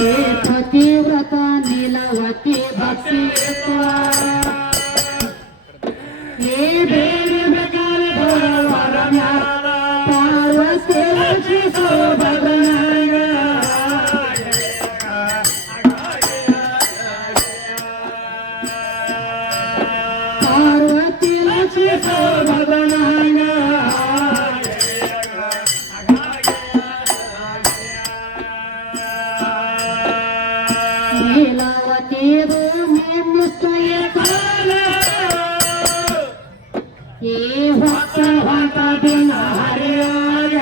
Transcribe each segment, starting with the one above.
ಪತಿವ್ರತ ನೀಲವತಿ ಭಕ್ತಿ ಬೇರೆ ಬೇಕಾದ ಪಾರ್ವತಿ ಲಕ್ಷಿಸೋ ಭಗನಾಗ ಪಾರ್ವತಿ ಲಕ್ಷಿಸೋ ಭಗನಾಗ ನೀಲವತಿದು ನಿಶ್ಚಯ ಕಾಲ ಈ ಹೊತ್ತ ಹೊತ್ತ ದಿನ ಹರಿಯಾಗ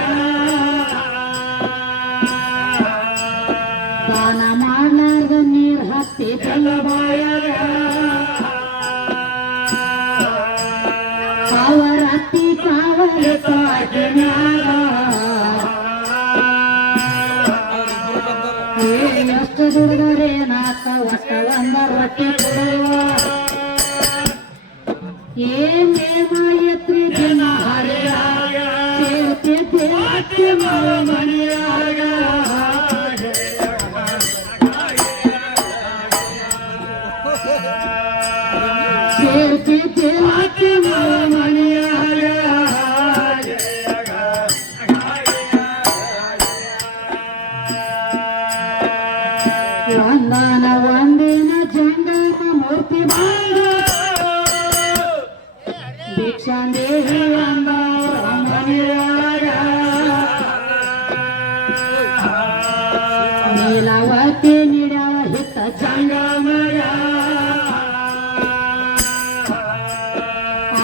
ಸ್ನಾನ ಮಾಡಲಾರ್ದ ನೀರ್ ಹತ್ತಿ ಚಲಬಾಯಾಗ ಅವರ ಹತ್ತಿ ಕಾವಲ ಎಷ್ಟು ದುಡಿದರೆ ನಾಕ ಒಟ್ಟ ಒಂದರ ಹೊಟ್ಟೆ ಕೊಡುವ ಏನೇ ಮಾಯತ್ರಿ ದಿನ ಹರಿಯಾಗ ಸೇರ್ತಿದ್ದೆ ಮನೆಯಾಗ ಸೇರ್ತಿದ್ದೆ ಮನೆಯಾಗ ಒಂದಾನ ಒಂದಿನ ಜಂಗಮ ಮೂರ್ತಿ ಬಾಳ ಭಿಕ್ಷಾಂದೇಹಿ ಅಂದ ಮನೆಯಾಗ ನೀಲವತಿ ನೀಡ್ಯಾಳ ಹಿತ್ತ ಜಂಗಮಗ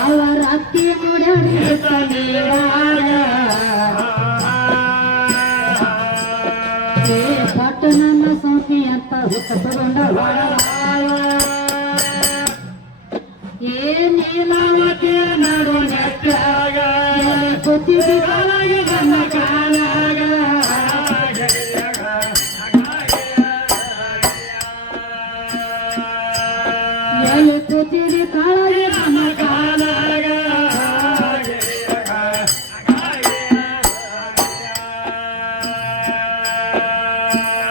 ಅವರ ಅತ್ತಿ ನೋಡ್ಯಾಳ ಹಿತ್ತ ನೀಡಾಗ ಪಟ್ಟಣನ ಸೌತಿ ಅಂತ ಹುತ್ತ ತಗೊಂಡ ನೀಲಾವತಿಯ ನಡು ನೆಟ್ಟಾಗ ಕೂತಿದ್ದ ಕಾಲಾಗ ನನ್ನ ಕಾಲಾಗ ಎಲ್ಲಿ ಕೂತಿದ್ದ ಕಾಲಾಗ ನನ್ನ ಕಾಲಾಗ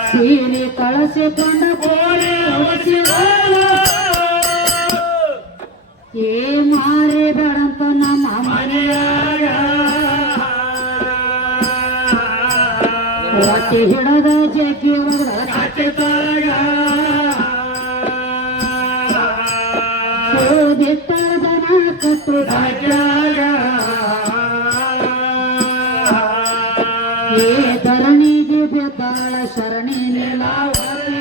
ಸೀರೆ ಕಳಸಿಕೊಂಡ ಕೋರೆ ಏ ಮಾರಿ ಬೇಡಂತ ನಮ್ಮ ಮನೆಯಾಗ ಒಟ್ಟಿ ಹಿಡದ ಜಗ್ಗಿ ಒಳಗ ಕಟ್ಟಿದಾಗ ಹೋದಿಟ್ಟದನ ಕಟ್ಟು ಭಾಗ್ಯಾಗ ಏ ಧರಣಿಗೆ ಬೆದ್ದಾಳ ಶರಣಿ ನೀಲಾವತಿ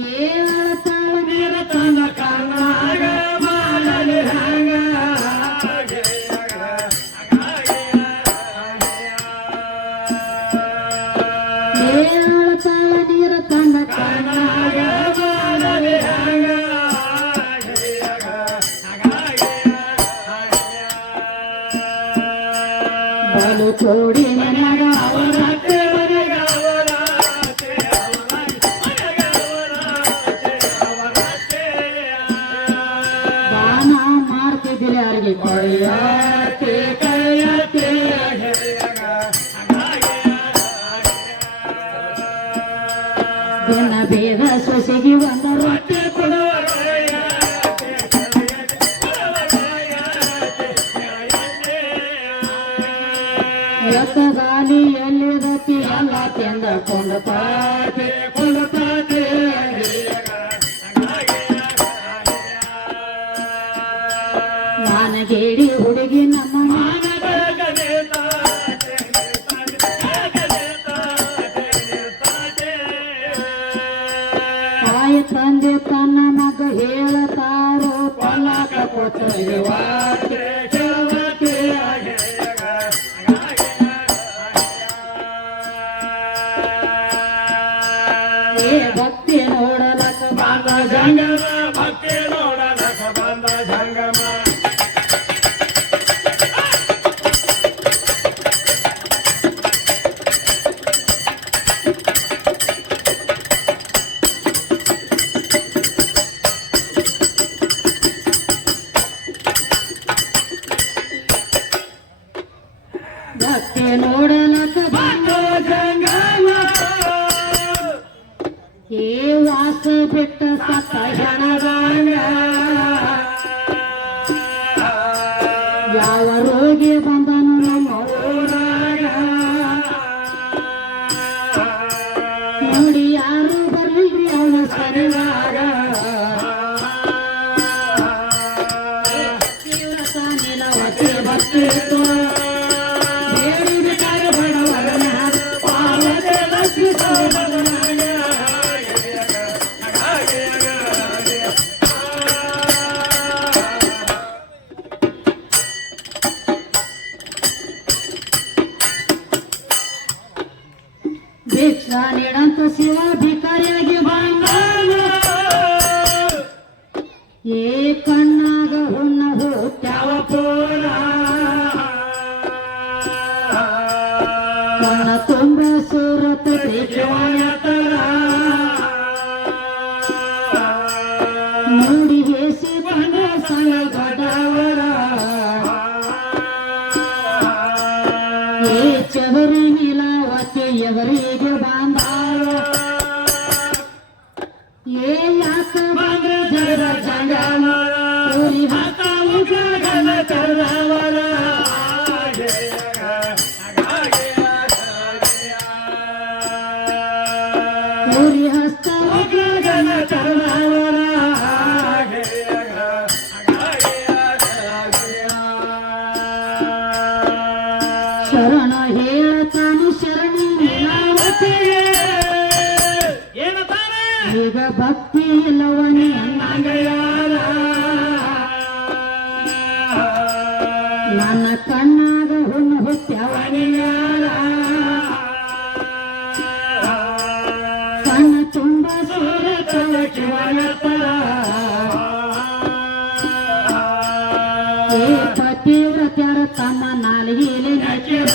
ಏ ಅಳತಾಳ ನೀರ ತನ್ನ ಕರ್ನಾಗ ಮಾಡಲಿ ಹಂಗ ಏ ಅಳತಾಳ ನೀರ ತನ್ನ ಕರ್ನಾಗ ಮಾಡಲಿ ಹಂಗ ಬಲು ಚೋಡಿ ನನಗ ಅವರತ್ತೆ ದಾನ ಮಾಡ್ತಿದ್ದಿಲ್ಲ ಯಾರಿಗೆ ಕೊಯ್ಯತ್ತೆ ಕೈಯತ್ತೆ ದಿನ ಬೇಗ ಸೊಸೆಗೆ ಒಂದು ರೊಟ್ಟಿ ಕೊಡುವ ಗಾಲಿ ಎಲ್ಲಿರತಿ ಎಲ್ಲ ತಿಂದಕೊಂಡು ಪಾತೆ ಕುಲಪಾತೆ ಮಾನಗೇಡಿ ಹುಡುಗಿ ನಮ್ಮ ತಾಯಿ ತಂದೆ ತನ್ನ ಮಗ ಹೇಳತಾರೋ ಪಲಾಕ ಕೊಟ್ಟವಾತೆ ಭಕ್ತಿ ನೋಡಲಕ ಬಂದ ಜಂಗಮ ಭಕ್ತಿ ನೋಡಲಕ ಬಂದ ಜಂಗಮ ಭಕ್ತಿ ನೋಡಲಕ ಬಂದ ಜಂಗಮ ಏ ವಾಸ ಬಿಟ್ಟ ಸತ್ತ ಹೆಣದಂಗ ಯಾವ ರೋಗಿ ಬಂದನು ನಮ್ಮ ಊರಾಗ ನೋಡಿ ಯಾರು ಬರಲ್ರಿ ಅವನ ಸರಿವಾಗ ನೀಲವತಿ ಬರ್ತಿತ್ತು ಬೇಡಿ ಬಿಟ್ಟಾಗ ಬಡವರನ ಪಾರ್ವತಿ ಲಕ್ಷ್ಮಿ ಸೌಭಗನಾಗ ಭಿಕ್ಷಾ ನೀಡಂತ ಶಿವ ಭಿಕಾರಿಯಾಗಿ ಬಂದಾನ ಏ ಕಣ್ಣಾಗ ಹುಣ್ಣ ಹುಟ್ಟ್ಯಾವ ಪೋರ ಕಣ್ಣ ತುಂಬ ಸೂರತ ಭಿಕ್ಷವಾಯತರ ನೋಡಿ ಹೇಸಿ ಬಂದ ಸಂಗ ಗಡವರ ಏ ಚದರಿ ನೀಲಾವತಿ ಎವರಿಗೆ ಬಾಂಧಾಳ ಏ ಯಾಕ ಬಂದ್ರ ಜಗದ ಜಂಗಮ ಊರಿ ಹಾಕ ಉಗ್ರಗನ ಚರದವರ ಊರಿ ಹಸ್ತ ಉಗ್ರಗನ ಚರದವರ ಶರಣ ಹೇಳ್ತಾನು ಶರಣಿ ನೀಲಾವತಿಗೆ ಈಗ ಭಕ್ತಿ ಇಲ್ಲವನಿ ಅನ್ನಂಗ ಯಾರ ನನ್ನ ಕಣ್ಣಾಗ ಹುಣ್ಣು ಹುಟ್ಟ್ಯಾವನಿ ಯಾರ ಕಣ್ಣ ತುಂಬ ಸೂರತವ ಶಿವನತರ ಏ ಪತಿವ್ರತ್ಯರ ತಮ್ಮ ನಾಲಿಗೆಯಲ್ಲಿ ನಚ್ಚಿದ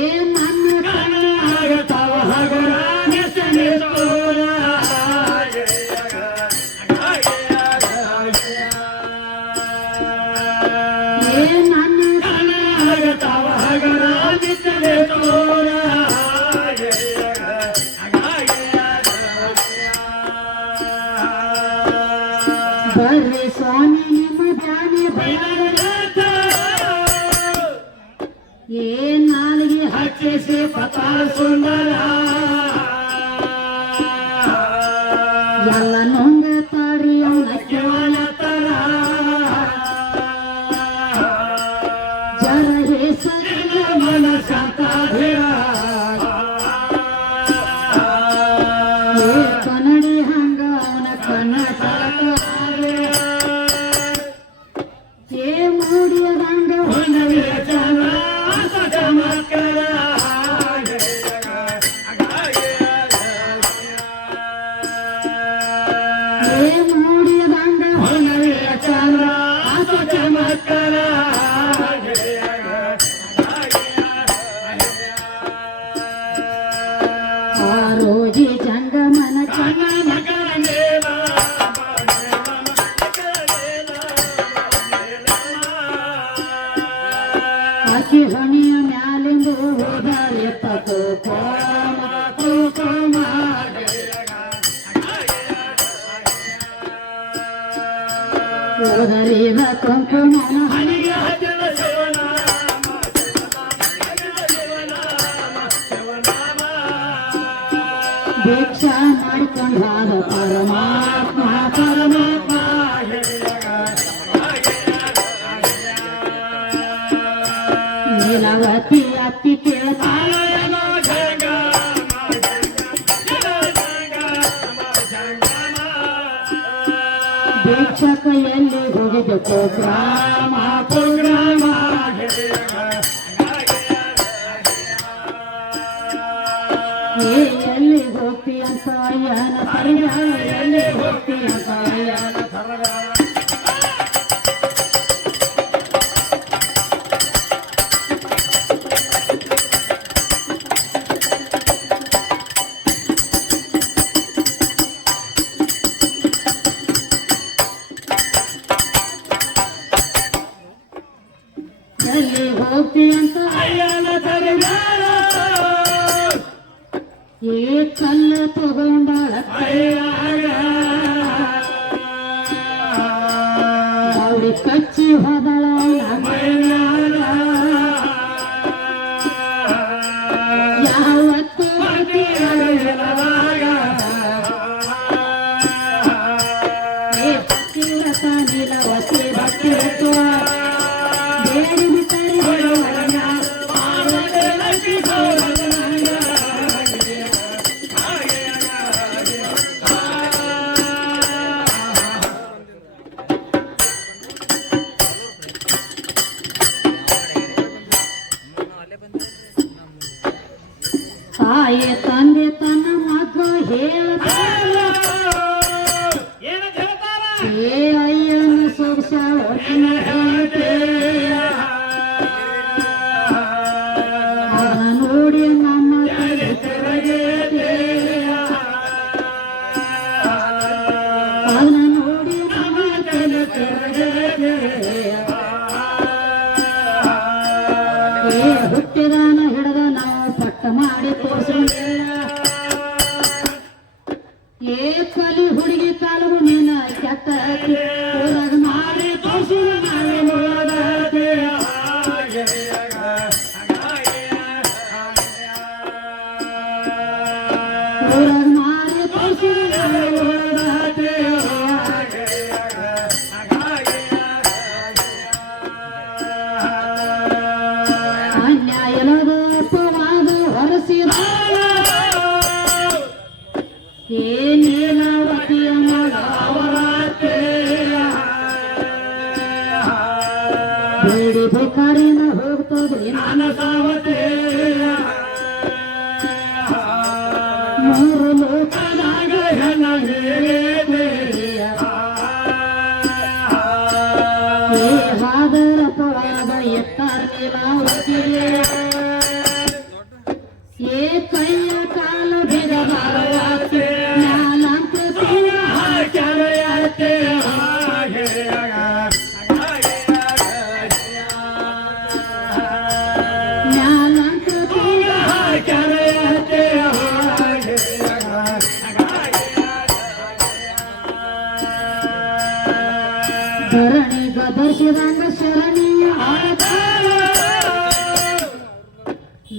ಏ ನನ್ನ ಕಣ್ಣಾಗ ತವ ಹಗುರ ನೆಸನಿಸೋರ ಏ ನನ್ನ ಕಣ್ಣಾಗ ತವ ಹಗುರ ನೆಸನಿಸೋರ ಬರ್ರಿ ಸ್ವಾಮಿ ನಿಮ್ಮ ಧ್ಯಾನಿ ಭೈರವನಾಥ ಏ ನಾಲಿಗೆ ಹಚ್ಚಿಸಿ ಪತಾಳ ಸುಂದರ ಎಲ್ಲ ನುಂಗ ತಾಡಿ ಅವನ ಕೇವಲತರ ಜರ ಹೆಸರಿನ ಮನಸಂತಾಧಿರ ಏ ಕನ್ನಡಿ ಹಂಗ ಅವನ ಕಣ್ಣ ತಳಕವಾಗೆ ಏ ಮೂಡಿಯದಂಗ ಹೊನ್ನವಿಯ ಜನ ಚಮತ್ಕಾರ ಏ ಮೂಡಿಯದಂಗ ಹೊನ್ನವಿಯ ಚಂದ್ರ ಆತ ಚಮತ್ಕಾರ ಆರೋಗಿ ಜಂಗಮನ ಕಣ್ಣ ಆಕಿ ಹಣಿಯ ಮ್ಯಾಲಿಂದು ಹೋದಾಳೆ ತೂಕಮ ತೂಕಮ ಹೋದರಿದ ಕುಂಕುಮನ ಹಣಿಗೆ ಹಚ್ಚಲ ಭಿಕ್ಷಾ ಮಾಡಿಕೊಂಡು ಹೋದ ಪರಮಾತ್ಮ ಪರಮಾತ್ಮ ನೀಲವತಿ ಅತ್ತಿ ಕೇಳ್ತಾಳ ಭಿಕ್ಷಕ ಎಲ್ಲಿ ಹೋಗಿದ್ದು ಪ್ರೋಗ್ರಾಮ ಪ್ರೋಗ್ರಾಮ ಏ ಎಲ್ಲಿ ಹೋಗ್ತಿ ಅಂತ ಅಯ್ಯನ ಸರಿಯಾಳ ಎಲ್ಲಿ ಹೋಗ್ತಿ ಅಂತ ಅಯ್ಯನ ಸರಳ ಎಲ್ಲಿ ಹೋಗ್ತಿ ಅಂತ ಅಯ್ಯನ ಸರಿಯಾಳ ಏ ಕಲ್ಲು ತಗೊಂಡಾಳ ಕೈಯಾಗ ಅವಳಿ ಕಚ್ಚಿ ಹೋದಳ ಮೈಯಾಗ ಯಾವತ್ತು ಏ ಭಕ್ತಿವ್ರತ ನೀಲವತಿ ಭಕ್ತಿವ್ರತ ಬೇಡಿ ಬಿಟ್ಟರೆ ತಾಯಿ ತಂದೆ ತನ್ನ ಮಕ್ಕಳು ಹೇಳ್ತಾರ ಏ ಅಯ್ಯನ ಸೊಗಸ ನೋಡಿ ನಮ್ಮ ಅದನ್ನ ನೋಡಿ ನಮ್ಮ ಹುಟ್ಟಿದಾನ ಹಿಡದ ನಾವು ಪಟ್ಟ ಮಾಡಿ ತೋರಿಸಿಲ್ಲ ಏ ಕಲಿ ಹುಡುಗಿ ಕಾಲವು ನೀನ ಕೆಟ್ಟ ಊರಾಗ ಮಾಡಿ ತೋರಿಸಿ ನಾವೇ ನೋಡದೆ ಊರಾಗ ಮಾಡಿ ತೋರಿಸಿ ನಾವೇ ನೋಡದೆ ಅನ್ಯಾಯದ ಅಪವಾದ ಹೊರಸಿದ ಏ ನೀಲಾವತಿಯ ಮಗವರಾತೆ ಬೇಡಿ ಬೇಕಾರಿನ ಹೋಗ್ತದೆ ನನ್ನ ಸಾವತೆ ಮೂರು ಲೋಕದಾಗ ಏ ಹಾದರ ಅಪವಾದ ಎತ್ತಾರ ನೀಲಾವತಿಗೆ ಏ ಕೈಯ ಕಾಲ ಬಿಡಬಾರವಾತೆ ಜ್ಞಾನಾಂತ ಹಾಕ್ಯಾರಯಾತೆ ಜ್ಞಾನಾಂತ ಹಾಕ್ಯಾರಯಾತೆ ಧರಣಿ ಗದರ್ಶಿದಂಗ ಶರಣಿಯ ಆಡ್ತಾರ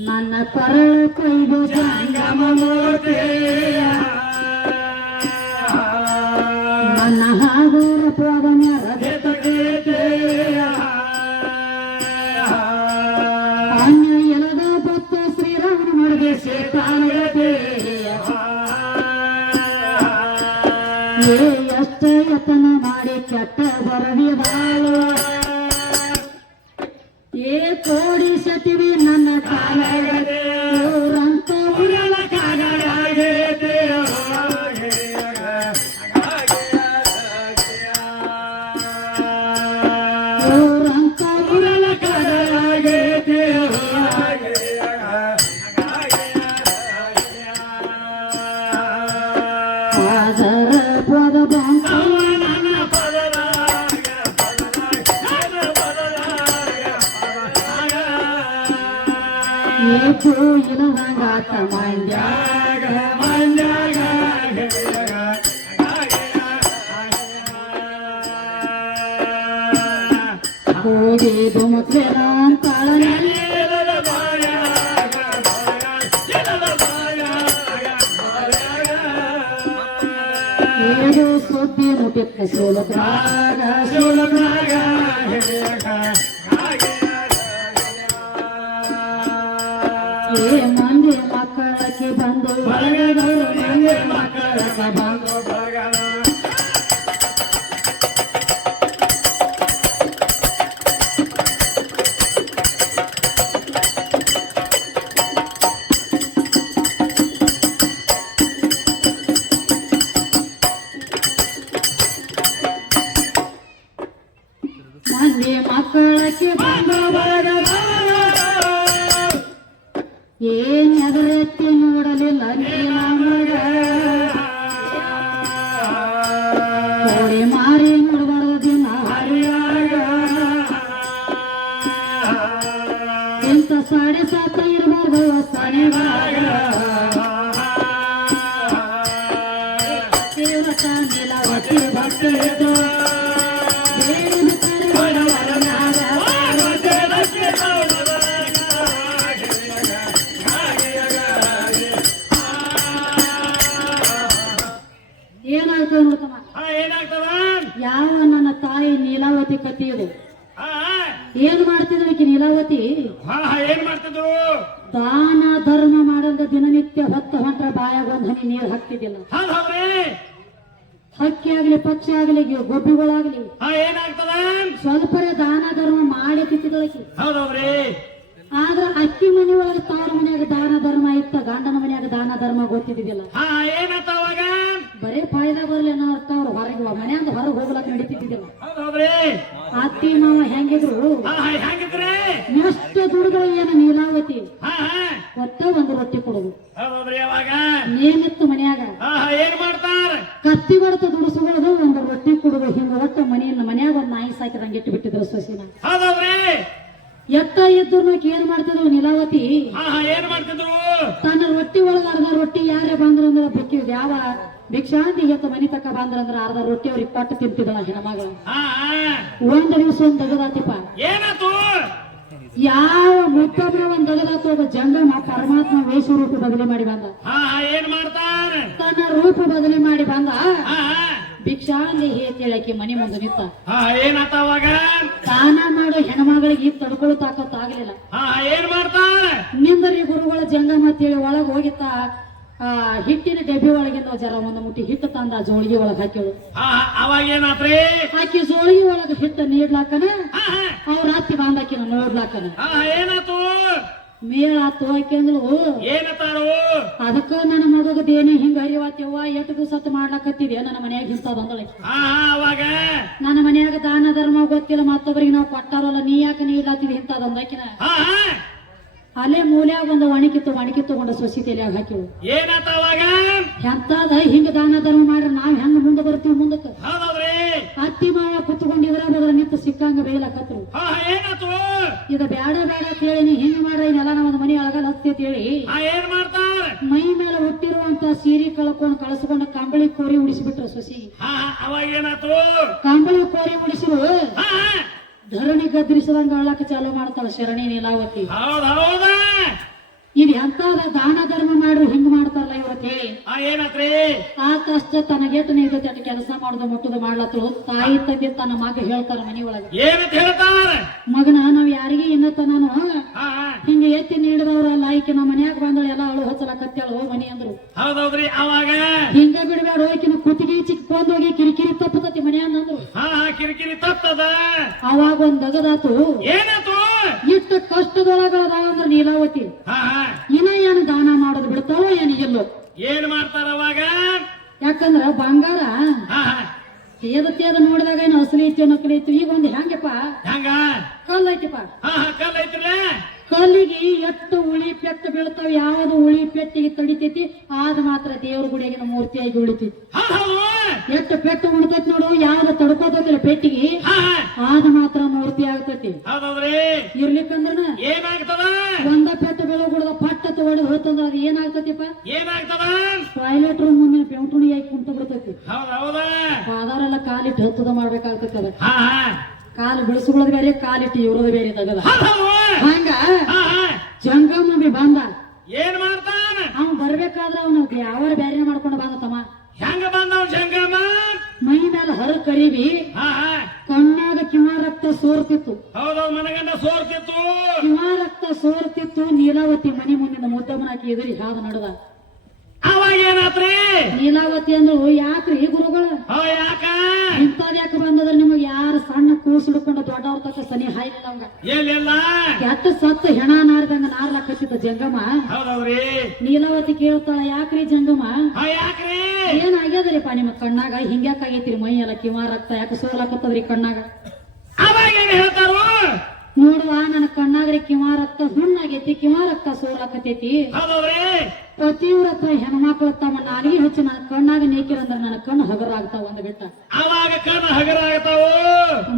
ನನ್ನ ಕರಳು ಕೈದು ಸಂಗಮ ಮೂರ್ತಿ ನನ್ನ ಹಾಗರ ಪದ ಅನ್ಯ ಎಲದ ಭಕ್ತ ಶ್ರೀರಾಮ ಮಡಿಗೆ ಸೇತಾನಗದೆ ಏ ಎಷ್ಟ ಯತನ ಮಾಡಿ ಕೆಟ್ಟ ಬರದಿದಾಳು ಏ ಕೋಡಿ ಸತಿವಿ ನನ್ನ ಕಾಲಗದೆ ಊರಂತ ಉರಳ ಕಾಗಡಾಗೇತೆ ಊರಂತ ಉರಳ ಕಾಗಡಾಗೇತೆ ಆದರ ಪದ ಬಂತ ಏಕೋ ಇಲದಂಗಾತ ಮಂಡ್ಯಾಗ ಹೋಗಿ ದುಮಕ್ಲೇನ ಅಂತಾಳ ಏದು ಸುದ್ದಿ ಮುಟ್ಟಿಕ್ಕ ಸೋಲಕ್ರಾಗ ಏ ಮಂದಿ ಮಕ್ಕಳಕ್ಕೆ ಬಂದು ಬಳಗದವರು ಮಂದಿ ಮಕ್ಕಳಕ್ಕೆ ಬಂದು ಮಂದಿ ಮಕ್ಕಳಕ್ಕೆ ಬಂದು ಏನ್ ಎದುರೆತ್ತಿ ನೋಡಲಿಲ್ಲ ನಮಗ ಕೋಡಿ ಮಾರಿ ನೋಡಬಾರ್ದು ದಿನ ಹರಿಯಾಗ ಇಂಥ 7:30 ಇರಬಾರ್ದು ಸನಿವಾಗ ನೀಲಾವತಿ ಏನ್ ಮಾಡ್ತಿದ್ರು? ದಾನ ಧರ್ಮ ಮಾಡಂದ ದಿನನಿತ್ಯ ಹೊತ್ತ ಹೊಂಟ್ರ ಬಾಯಾಗ ಒಂದ್ ಹನಿ ನೀರು ಹಾಕ್ತಿದ್ದಿಲ್ಲ. ಹೌದ್ರಿ. ಹಕ್ಕಿ ಆಗ್ಲಿ ಪಕ್ಷಿ ಆಗ್ಲಿ ಗೊಬ್ಬಿಗಳಾಗ್ಲಿ ಏನಾಗ್ತದ? ಸ್ವಲ್ಪರೇ ದಾನ ಧರ್ಮ ಮಾಡಿ ತಿತ್ತಿದಳಕಿ. ಹೌದೌದ್ರಿ. ಆದ್ರ ಅಕ್ಕಿ ಮನಿ ಒಳಗ ತವರ ಮನ್ಯಾಗ ದಾನ ಧರ್ಮ ಇತ್ತ, ಗಂಡನ ಮನ್ಯಾಗ ದಾನ ಧರ್ಮ ಗೊತ್ತಿದ್ದಿಲ್ಲ. ಏನಾತ ಅವಾಗ? ಬರೇ ಫಾಯ್ದಾ ಬರ್ಲಿ ಅನ್ನೋ ಅವ್ರ ಹೊರಗೆ ಮನ್ಯಾಂದ ಹೊರಗೆ ಹೋಗ್ಲಕ್ ನಡೀತಿದ್ದಿಲ್ಲ. ಹೌದೌದ್ರಿ. ಅತ್ತಿ ಮಾವ ಹೆಂಗಿದ್ರು ಹೆಂಗಿದ್ರಿ? ಎಷ್ಟು ದುಡುಗರು ಏನ ನೀಲಾವತಿ ಒಟ್ಟ ಒಂದು ರೊಟ್ಟಿ ಕೊಡುದು. ಹೌದೌದ್ರಿ. ಅವಾಗ ನೇಮಿತ್ತು ಮನ್ಯಾಗ ಏನ್ ಮಾಡ್ತಾರ? ಕತ್ತಿ ಬಡತ ದುಡಿಸುವುದು, ಒಂದು ರೊಟ್ಟಿ ಕೊಡುದು. ಹಿಂಗ ಒಟ್ಟ ಮನ್ಯಾಗ ಒಂದ್ ನಾಯಿ ಸಾಕಿದಂಗೆ ಇಟ್ಟು ಬಿಟ್ಟಿದ್ರು ಸೊಸಿನ. ಹೌದೌದ್ರಿ. ಎತ್ತ ಇದ್ರು ಏನ್ ಮಾಡ್ತಿದ್ರು ನೀಲಾವತಿ? ಏನ್ ಮಾಡ್ತಿದ್ರು? ತನ್ನ ರೊಟ್ಟಿ ಒಳಗ ಅರ್ಧ ರೊಟ್ಟಿ ಯಾರೇ ಬಂದ್ರಂದ್ರ ಬಿಕ್ಕಿದ್ ಯಾವ ಭಿಕ್ಷಾಂತಿ ಎತ್ತ ಮನಿ ತಕ್ಕ ಬಂದ್ರಂದ್ರ ಅರ್ಧ ರೊಟ್ಟಿ ಅವ್ರಿಗೆ ಕೊಟ್ಟು ತಿಂತಿದ್ದಳ ಹೆಣ್ಮಗಳು. ಒಂದ್ ದಿವಸ ಒಂದ್ ತಗದಾತಿಪ್ಪ. ಏನಾತು? ಯಾವ ಮುತ್ತಮ್ಮ ಒಂದ್ ತಗದಾತು. ಒಬ್ಬ ಜಂಗಮ ಪರಮಾತ್ಮ ವೇಷ ರೂಪ ಬದಲಿ ಮಾಡಿ ಬಂದ. ಏನ್ ಮಾಡ್ತಾರ? ತನ್ನ ರೂಪ ಬದಲಿ ಮಾಡಿ ಬಂದ. ಭಿಕ್ಷಾಂತಿ ಹೇಳಕಿ ಮನಿ ಮುಂದೆ ನಿಂತ. ಏನಾತ ಅವಾಗ? ದಾನ ಮಾಡೋ ಹೆಣ್ಮಗಳಿಗೆ ತಡ್ಕೊಳ್ಳೋ ತಾಕತ್ತು ಆಗ್ಲಿಲ್ಲ. ಏನ್ ಮಾಡ್ತಾರ? ನಿಂದರಿ ಗುರುಗಳ ಜಂಗಮ ಅಂತೇಳಿ ಒಳಗ್ ಹೋಗಿತ್ತ. ಹಿಟ್ಟಿನ ಡಬ್ಬಿ ಒಳಗಿಂದ ಜರ ಒಂದು ಮುಟ್ಟಿ ಹಿಟ್ಟು ತಂದ ಜೋಳಿಗೆ ಒಳಗ್ ಹಾಕಿಳು. ಅವಾಗ ಏನಾತ್ರಿ? ಆಕಿ ಜೋಳಿಗೆ ಒಳಗ ಹಿಟ್ಟು ನೀಡ್ಲಾಕನ ಅವ್ರ ಹತ್ತಿ ಬಾಂಧಾಕಿನ ನೋಡ್ಲಾಕನ. ಏನಾತು? ಮೇಳ ಆತು. ಆಕಿ ಅಂದ್ಳು ಏನತ್ತಾರು? ಅದಕ್ಕ ನನ್ನ ಮಗಗ ದೇನಿ ಹಿಂಗ ಹರಿವಾತಿವ್ವ, ಎಷ್ಟು ದಿವಸ ಮಾಡ್ಲಾಕತ್ತಿದೆ ನನ್ನ ಮನ್ಯಾಗ ಇಂತದಂದಳಕಿ. ಅವಾಗ ನನ್ನ ಮನ್ಯಾಗ ದಾನ ಧರ್ಮ ಗೊತ್ತಿಲ್ಲ, ಮತ್ತೊಬ್ಬರಿಗೆ ನಾವು ಕೊಟ್ಟಾರಲ್ಲ, ನೀ ಯಾಕೆ ನೀಡ್ಲಾತಿದಿ ಇಂತದಂದಾಕಿನ. ಅಲ್ಲೇ ಮೂಲ್ಯಾಗ ಒಂದು ಒಣಕಿ ತಗೊಂಡ ಸೊಸಿ ತಲೆಯಾಗ ಹಾಕಿಳು. ಏನಾತ ಅವಾಗ? ಎಂತದ ಹಿಂಗ ದಾನ ಧರ್ಮ ಮಾಡ್ರ ನಾವ್ ಹೆಂಗ ಮುಂದೆ ಬರ್ತೀವಿ ಮುಂದಕ್ಕ. ಅತ್ತಿ ಮಾವ ಕುತ್ಕೊಂಡಿದ್ರ ಬದ್ರ ನಿಂತು ಸಿಕ್ಕಂಗ ಬೇಯಲಕತ್ರು. ಏನಾತು? ಇದು ಬ್ಯಾಡ ಬ್ಯಾಡ ಅಂತ ಹೇಳಿ ನೀ ಹಿಂಗ ಮಾಡ್ರ ಇನ್ನೆಲ್ಲ ನಮ್ಮದು ಮನಿ ಒಳಗಲ್ಲ ಹತ್ತಿ ಹೇಳಿ ಏನ್ ಮಾಡ್ತಾರ? ಮೈ ಮೇಲೆ ಹುಟ್ಟಿರುವಂತ ಸೀರೆ ಕಳಿಸ್ಕೊಂಡು ಕಂಬಳಿ ಕೋರಿ ಉಡಿಸಿಬಿಟ್ರು ಸೊಸಿ. ಅವಾಗ ಏನಾತು? ಕಂಬಳಿ ಕೋರಿ ಉಡಿಸಿರು ಧರಣಿ ಗದ್ರಿಸದಂಗ ಅಳ್ಳಾಕ ಚಾಲು ಮಾಡ್ತಾಳ ಶರಣಿ ನೀಲಾವತಿ. ಇದು ಎಂತಾದ ದಾನ ಧರ್ಮ ಮಾಡ್ರು ಹಿಂಗ್ ಮಾಡ್ತಾರಲ್ಲ ಇವತ್ತು ಹೇಳಿ. ಏನತ್ರಿ? ಆ ಕಷ್ಟ ತನಗೆಟ್ಟು ನೀಡತ್ತೆ ಅಟ್ ಕೆಲಸ ಮಾಡುದು ಮುಟ್ಟುದು ಮಾಡ್ಲತ್ತರು. ತಾಯಿ ತಂದೆ ತನ್ನ ಮಗ ಹೇಳ್ತಾರ ಮನಿ ಒಳಗ. ಏನಂತ ಹೇಳ್ತಾರ? ಮಗನ ನಾವ್ ಯಾರಿಗೆ ಇನ್ನತ್ತ ನಾನು ಹಿಂಗ ಎತ್ತಿ ನೀಡಿದವ್ರಲ್ಲ, ಈಕೆ ನಮ್ಮ ಮನ್ಯಾಗ ಬಂದಳು ಎಲ್ಲ ಅಳು ಹಚ್ಚಲಕತ್ತೇಳು ಮನಿ ಅಂದ್ರು. ಹೌದೌದ್ರಿ. ಅವಾಗ ಹಿಂಗ ಬಿಡ್ಬೇಡ, ಹೋಯ್ಕಿನ ಕುತ್ತಿಗೆ ಚಿಕ್ಕೊಂಡ್ ಹೋಗಿ ಕಿರಿಕಿರಿ ತಪ್ಪತತಿ ಮನ್ಯಾಗ ಅಂದ್ರು. ಕಿರಿಕಿರಿ ತಪ್ಪದ. ಅವಾಗ ಒಂದ್ ದಗದಾತು. ಏನಾತು? ಇಷ್ಟು ಕಷ್ಟದೊಳಗದಾವಂದ್ರ ನೀಲಾವತಿ ಇನ್ನ ಏನು ದಾನ ಮಾಡೋದು ಬಿಡ್ತಾರೋ ಏನು ಇಲ್ಲೋ. ಏನ್ ಮಾಡ್ತಾರ ಅವಾಗ? ಯಾಕಂದ್ರ ಬಂಗಾರ ತೇದ ನೋಡಿದಾಗ ಏನು ಅಸಲಿ ಐತಿ ನಕಲಿ ಐತಿ. ಈಗ ಒಂದ್ ಹೆಂಗಪ್ಪ ಕಲ್ಲು ಐತಿಪ್ಪ. ಕಲ್ಲಿಗೆ ಎಷ್ಟು ಉಳಿ ಪೆಟ್ಟು ಬೀಳ್ತಾವ, ಯಾವ್ದು ಉಳಿ ಪೆಟ್ಟಿಗೆ ತಡಿತೈತಿ ಆದ ಮಾತ್ರ ದೇವ್ರ ಗುಡಿಯಾಗಿನ ಮೂರ್ತಿಯಾಗಿ ಉಳಿತೈತಿ. ಎಷ್ಟು ಪೆಟ್ಟು ಉಣ್ತೈತಿ ನೋಡು, ಯಾವ್ದು ತಡ್ಕೋತೈತಿಲ್ಲ ಪೆಟ್ಟಿಗೆ ಆದ ಮಾತ್ರ ಮೂರ್ತಿ ಆಗ್ತೈತಿ. ಇರ್ಲಿಕ್ಕಂದ್ರ ಏನಾಗ್ತದ? ಒಂದ ಪೆಟ್ಟು ಬೆಳಗುಡದ ಪಟ್ಟ ತಗೊಂಡು ಹೋತಂದ್ರ ಅದು ಏನಾಗ್ತತಿಪ್ಪ? ಏನಾಗ್ತದ? ಟಾಯ್ಲೆಟ್ ರೂಮ್ ಮುಂದೆ ಪೆಂಟುಣಿ ಹಾಕಿ ಕುಂತ ಬಿಡ್ತೈತಿ. ಪಾದಾರೆಲ್ಲ ಕಾಲಿಟ್ಟು ಹತ್ತದ ಮಾಡ್ಬೇಕಾಗ್ತೈತಿ. ಅದ ಕಾಲು ಬಿಡಿಸ್ಕೊಳ್ಳೋದು ಬೇರೆ, ಕಾಲಿಟ್ಟು ಇವ್ರದು ಬೇರೆ ತಗದ. ಹಂಗ ಜಂಗಮ ಬಂದ. ಏನ್ ಮಾಡ್ತಾನ? ಅವ್ನು ಬರ್ಬೇಕಾದ್ರ ಅವನು ಯಾವ ಬೇರೆ ಮಾಡ್ಕೊಂಡು ಬಂದ ತಮ್ಮ. ಹೆಂಗ ಬಂದವ್ ಜಂಗಮ? ಮೈ ಮೇಲೆ ಹರ ಕರಿವಿ, ಕಣ್ಣಾಗ ಕಿಮಾ ರಕ್ತ ಸೋರ್ತಿತ್ತು. ಹೌದೌದು, ಮನಗಂಡ ಸೋರ್ತಿತ್ತು, ಕಿಮಾ ರಕ್ತ ಸೋರ್ತಿತ್ತು. ನೀಲಾವತಿ ಮನಿ ಮುಂದಿನ ಮುದ್ದಮ್ಮನಾಕಿ ಎದುರಿ ಹಾದ ನಡೆದ. ಅವಾಗ ಏನಾತ್ರಿ? ನೀಲಾವತಿ ಅಂದ್ರು ಯಾಕ್ರಿ ಗುರುಗಳ ಯಾಕ ಇಂಥದ್ ಯಾಕೆ ಬಂದದ್ರ ನಿಮಗ್ ಯಾರು ಸಣ್ಣ ಕೂಸು ಹಿಡ್ಕೊಂಡು ದೊಡ್ಡವ್ರ ತಕ್ಕ ಸನಿ ಹಾಯ್ಲಿಲ್ಲ ಅವಂಗ. ಏನಿಲ್ಲ ಕೆಟ್ಟ ಸತ್ತ ಹೆಣ ನಾರ್ದಂಗ ನಾರ್ಲಾಕತ್ತಿದ್ದ ಜಂಗಮ. ಹೌದೌದ್ರಿ. ನೀಲಾವತಿ ಕೇಳ್ತಾಳ ಯಾಕ್ರಿ ಜಂಗಮ ಯಾಕ್ರಿ ಏನಾಗ್ಯದ್ರಿಪ್ಪ ನಿಮ್ಮ ಕಣ್ಣಾಗ ಹಿಂಗ್ಯಾಕಾಗೈತಿರಿ ಮೈ ಎಲ್ಲ ಕಿಮಾ ರಕ್ತ ಯಾಕೆ ಸೋರ್ಲಾಕತ್ತದ್ರಿ ಕಣ್ಣಾಗ? ಅವಾಗ ಏನ್ ಹೇಳ್ತಾರು? ನೋಡುವ ನನ್ನ ಕಣ್ಣಾಗ್ರಿ ಕಿಮಾ ರಕ್ತ ಹುಣ್ಣಾಗೈತಿ, ಕಿಮಾ ರಕ್ತ ಸೋರ್ಲಾಕತೈತಿ. ಪತಿವ್ರತ ಹೆಣ್ಮಕ್ಳ ತಮ್ಮ ನಾಲಿಗೆ ಹಚ್ಚಿ ನನ್ನ ಕಣ್ಣಾಗ ನೇಕಿರಂದ್ರ ನನ್ನ ಕಣ್ಣು ಹಗರ ಆಗ್ತಾವ ಒಂದ್ ಬಿಟ್ಟ. ಅವಾಗ ಕಣ್ಣು ಹಗರ ಆಗ್ತಾವ.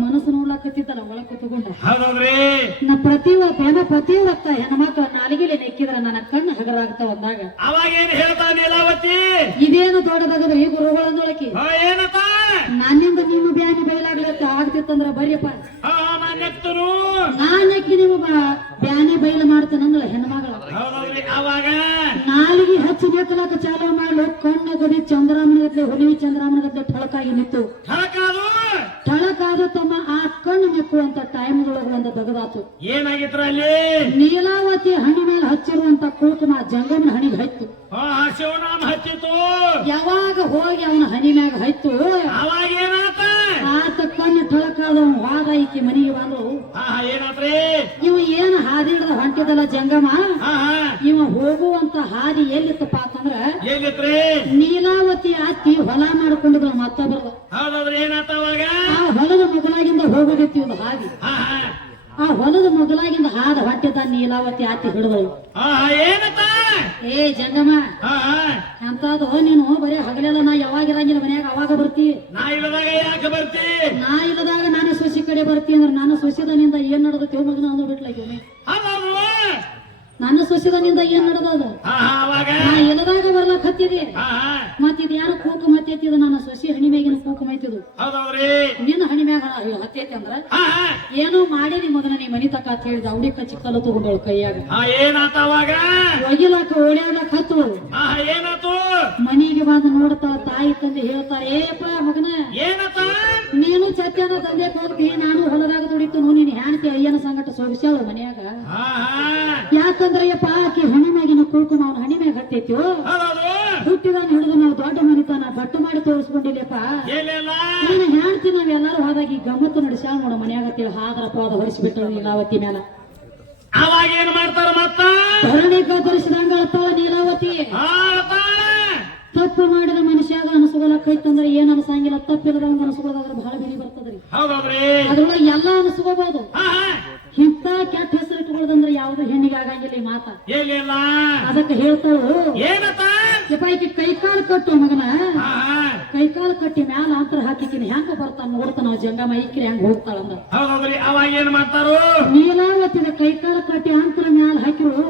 ಮನಸ್ಸು ನೋಡ್ಲಾಕತ್ತಿದ್ದಲ್ಲ ಒಳ ಕೂತ್ಕೊಂಡ. ಹೌದೌದ್ರಿ. ಪತಿವ್ರತ ಹೆಣ್ಮಕ್ಳ ನಾಲಿಗೆಲೆ ನೆಕ್ಕಿದ್ರ ನನ್ನ ಕಣ್ಣು ಹಗರ ಆಗ್ತಾವ ಅಂದಾಗ ಅವಾಗ ಏನ್ ಹೇಳ್ತಾ ನೀಲಾವತಿ? ಇದೇನು ದೊಡ್ಡದಾಗದ ಈ ಗುರುಗಳಂದೊಳಕಿ ಏನತ್ತ ನನ್ನಿಂದ ನಿಮ್ಮ ಬ್ಯಾನಿ ಬಯಲಾಗ್ಲತ್ತ ಆಗ್ತಿತ್ತಂದ್ರ ಬರ್ರಿಪ್ಪ ನಾನಕ್ಕಿ ನೀವು ಬ್ಯಾನಿ ಬಯಲು ಮಾಡ್ತೇನಂದ್ರ ಹೆಣ್ಮಗಳ. ಅವಾಗ ನಾಲಿಗೆ ಹಚ್ಚಿ ನೆತ್ತಲಾಕ ಚಾಲೂ ಮಾಡ್ಲು ಕಣ್ಣ ಗದಿ ಚಂದ್ರಾಮನಗತ್ಲೆ ಹುಲಿವಿ ಚಂದ್ರಾಮನಗತ್ಲೆ ಠಳಕಾಗಿ ನಿಂತು ಠಳಕಾದ ತಮ್ಮ ಆ ಕಣ್ಣು ನೆಕ್ಕುವಂತ ಟೈಮ್ದೊಳಗ ಒಂದು ದಗದಾತು. ಏನಾಗಿತ್ರ ಅಲ್ಲಿ? ನೀಲಾವತಿ ಹಣಿ ಮೇಲೆ ಹಚ್ಚಿರುವಂತ ಕುಂಕುಮ ಜಂಗಮನ ಹಣಿಗೆ ಹೈತು. ಶಿವನಾಮ ಹಚ್ಚಿತು. ಯಾವಾಗ ಹೋಗಿ ಅವನ ಹನಿ ಮ್ಯಾಗ ಹೈತು, ಅವಾಗ ಏನಾತ? ಆತ ಕಣ್ಣು ಟಳಕಾದ ವಾದ ಈಕಿ ಮನೆಗೆ ಬಂದ್ರು. ಏನಾತ್ರಿ? ಇವ ಏನ್ ಹಾದಿ ಹಿಡ್ದ ಹೊಂಟಿದಲ್ಲ ಜಂಗಮ, ಇವ ಹೋಗುವಂತ ಹಾದಿ ಎಲ್ಲಿತ್ತಪ್ಪ ಅಂತಂದ್ರ ಎಲ್ಲಿತ್ರಿ? ನೀಲಾವತಿ ಅತ್ತಿ ಹೊಲ ಮಾಡ್ಕೊಂಡಿದ್ರು ಮತ್ತೊಬ್ಬರ. ಹೌದೌದ್ರಿ. ಏನಾತ ಅವಾಗ? ಆ ಹೊಲದ ಮಗಲಾಗಿಂದ ಹೋಗೋದಿತ್ತು ಒಂದು ಹಾದಿ. ಆ ಹೊಲದ ಮಗಲಾಗಿಂದ ಹಾದ ಹೊಟ್ಟಿದ್ದ ನೀಲಾವತಿ ಅತ್ತಿ ಹಿಡಿದಳು. ಏನತ್ತ? ಏ ಜಂಗಮ, ಅಂತದು ನೀನು ಬರೀ ಹಗಲೆಲ್ಲ ನಾ ಯಾವಾಗ ಇರಂಗಿಲ್ಲ ಮನ್ಯಾಗ ಅವಾಗ ಬರ್ತಿ. ನಾ ಇಲ್ಲದಾಗ ಯಾಕೆ ಬರ್ತಿ? ನಾ ಇಲ್ಲದಾಗ ನಾನು ಸೊಸಿ ಕಡೆ ಬರ್ತಿ ಅಂದ್ರೆ ನಾನು ಸೊಸಿದನಿಂದ ಏನ್ ನಡೆದತ್ತೇವ್ ಮಗನ ಅಂದ್ ಬಿಟ್ಲಾಗಿ. ನನ್ನ ಸೊಸಿದನಿಂದ ಏನ್ ನಡೆದ? ನಾ ಇಲ್ಲದಾಗ ಬರ್ಲಕ್ ಹತ್ತಿದೆ. ಮತ್ತಿದ್ ಯಾರು ಕೂಕು ಮತ್ತೈತಿದ ನನ್ನ ಸೊಸಿ ಹಣಿ ಮ್ಯಾಗಿನ ಕೂಕು ಮೈತಿದ್ದು. ನಿನ್ನ ಹಣಿ ಮ್ಯಾಗ ಹತ್ತೈತಿ ಅಂದ್ರ ಏನೋ ಮಾಡೀನಿ ಮೊದಲ ನೀ ಮನಿ ತಕ ಅಂತ ಹೇಳಿದ. ಅವಡಿ ಕಚ್ಚಿ ಕಲ್ಲು ತಗೊಂಡಳು ಕೈಯಾಗ. ಏನಾತ ಅವಾಗ? ಒಗಿಲಾಕ ಓಡ್ಯಾಡಕ್ ಹತ್ತು. ಏನಾತು? ಮನಿಗೆ ಬಂದು ನೋಡ್ತಾಳ ತಾಯಿ ತಂದೆ ಹೇಳ್ತಾರೆ, ಏಪ್ಪ ಮಗನ ಏನತ? ನೀನು ಸತ್ಯನ ತಂದೆಕ್ ಹೋಗ್ತಿ, ನಾನು ಹೊಲದಾಗ ದುಡಿತು. ನೀನ್ ಹ್ಯಾನ್ತಿ ಅಯ್ಯನ ಸಂಗಟ ಸೊಗಸ್ಯಾಳು ಮನ್ಯಾಗ. ಯಾಕಂದ್ರೆ ಯಪ್ಪ ಆಕಿ ಹಣಿ ಮ್ಯಾಗಿನ ಕುಂಕುಮ ಅವನ ಹಣಿ ಮ್ಯಾಗ ಹತ್ತೈತಿ. ಹುಟ್ಟಿದಾನ ಹಿಡಿದು ನಾವು ದೊಡ್ಡ ಮನಿತನ ಬಟ್ಟು ಮಾಡಿ ತೋರಿಸ್ಕೊಂಡಿಲ್ಲಪ್ಪ. ನೀನು ಹ್ಯಾನ್ತಿ ನಾವೆಲ್ಲಾರು ಹೋದಾಗಿ ಗಮ್ಮತ್ತು ನಡೆಸ್ಯಾಳ ನೋಡ ಮನ್ಯಾಗ ಅಂತೇಳಿ ಹಾದ್ರಪ್ಪ ಅದು ಹೊರಿಸಿಬಿಟ್ರು ನೀಲಾವತಿ ಮ್ಯಾಲ. ಅವಾಗ ಏನ್ ಮಾಡ್ತಾರ ಮತ್ತ? ಧರಣಿಗ ಧರಿಸಿದಂಗ ಅಳ್ತಾಳ ನೀಲಾವತಿ. ತಪ್ಪು ಮಾಡಿದ ಮನುಷ್ಯಾಗ ಅನಸ್ಕೊಳಕೈತಂದ್ರೆ ಏನ್ ಅನಸಂಗಿಲ್ಲ, ತಪ್ಪಿಲ್ಲದಂಗ ಅನಸ್ಕೊಳ್ಳೋದಾದ್ರೆ ಬಹಳ ಬೆಳಿ ಬರ್ತದ್ರಿ. ಅದ್ರೊಳಗೆ ಎಲ್ಲಾ ಅನಸ್ಕೋಬಹುದು. ಇಂತ ಕೆಟ್ಟ ಹೆಸರು ಇಟ್ಕೊಳ್ಳೋದಂದ್ರೆ ಯಾವ್ದು ಹೆಣ್ಣಿಗೆ ಆಗಂಗಿಲ್ಲ ಈ ಮಾತ. ಅದಕ್ಕೆ ಹೇಳ್ತಾಳು, ಯಪ್ಪ ಈಕಿ ಕೈಕಾಲು ಕಟ್ಟು ಮಗನ, ಕೈಕಾಲು ಕಟ್ಟಿ ಮ್ಯಾಲ ಅಂತರ ಹಾಕಿಕಿನ ಹೆಂಗ ಬರ್ತಾನ ನೋಡ್ತಾನ ಜಂಗಮ ಈಕಿರಿ ಹೆಂಗ ಹೋಗ್ತಾಳಂದ್ರ. ಅವಾಗ ಏನ್ ಮಾಡ್ತಾರು? ನೀಲಾವತಿದ ಕೈಕಾಲು ಕಟ್ಟಿ ಅಂತರ ಮ್ಯಾಲ ಹಾಕಿರು.